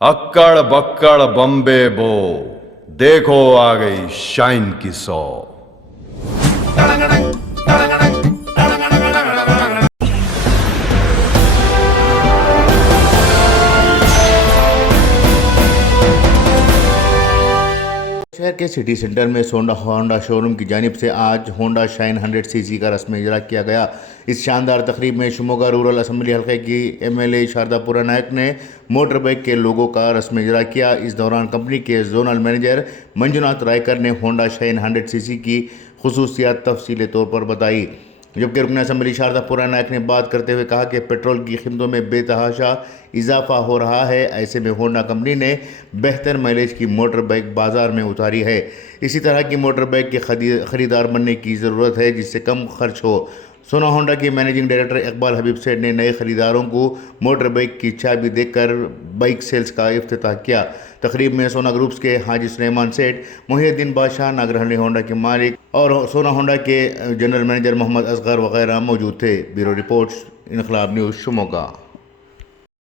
अक्कड़ बक्कड़ बम्बे बो, देखो आ गई शाइन की सौ। शहर के सिटी सेंटर में होंडा शोरूम की जानिब से आज होंडा शाइन 100 सीसी का रस्म इजरा किया गया। इस शानदार तकरीब में शिमोगा रूरल असम्बली हल्के की एमएलए शारदा पुरानायक ने मोटर बाइक के लोगों का रस्म इजरा किया। इस दौरान कंपनी के जोनल मैनेजर मंजुनाथ रायकर ने होंडा शाइन 100 सीसी की खुसूसियात तफसीली तौर पर बताई, जबकि रुकन असम्बली शारदा पुरानायक ने बात करते हुए कहा कि पेट्रोल की कीमतों में बेतहाशा इजाफा हो रहा है। ऐसे में होंडा कंपनी ने बेहतर माइलेज की मोटर बाइक बाजार में उतारी है। इसी तरह की मोटर बाइक के खरीदार बनने की ज़रूरत है जिससे कम खर्च हो। सोना होंडा के मैनेजिंग डायरेक्टर इकबाल हबीब सेठ ने नए खरीदारों को मोटर बाइक की चाबी देकर बाइक सेल्स का इफ्तिताह किया। तकरीब में सोना ग्रुप्स के हाजी सुलेमान सेठ, मोहिउद्दीन बादशाह, नागरहनी होंडा के मालिक और सोना होंडा के जनरल मैनेजर मोहम्मद असगर वगैरह मौजूद थे। ब्यूरो रिपोर्ट, इनकलाब न्यूज़, शिमोगा।